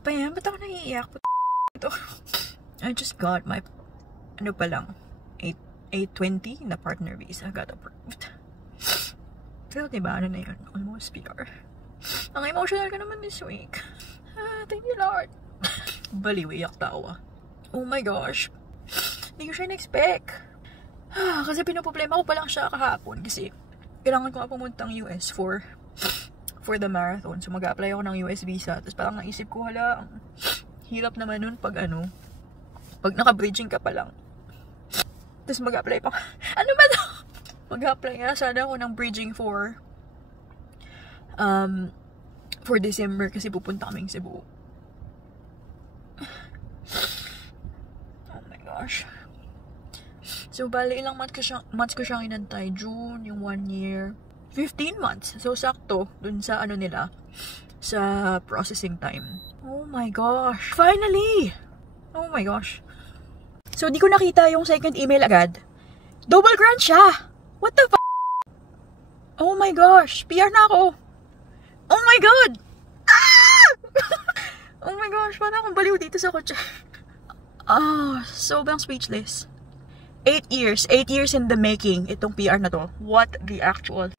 Pa yan, ba't ako naiiyak? Ito. I just got my, ano pa lang, 820 na partner visa. Got approved. So, diba, ano na yun? Almost PR. Ang emotional ka naman this week. Thank you, Lord. Baliw, iyak tawa. Oh my gosh. Hindi ko siya na-expect. Kasi pinoproblema ko pa lang siya kahapon. Kasi, kailangan ko nga pumuntang US for the marathon. So, mag-apply ako ng US visa. Tapos parang naisip ko, hala, hirap naman nun pag pag naka-bridging ka pa lang. Tapos mag-apply pa. Ano ba to? Mag-apply nga sana ako ng bridging for December kasi pupunta kaming Cebu. Oh my gosh. So, bali ilang months ko siyang inantay. June, yung 1 year. 15 months. So, sakto dun sa ano nila, sa processing time. Oh my gosh. Finally! Oh my gosh. So, di ko nakita yung second email agad. Double grant siya! What the f***? Oh my gosh. PR na ako. Oh my god! Ah! Oh my gosh. Parang akong baliw dito sa kotse. Sobrang speechless. 8 years in the making itong PR na to. What the actual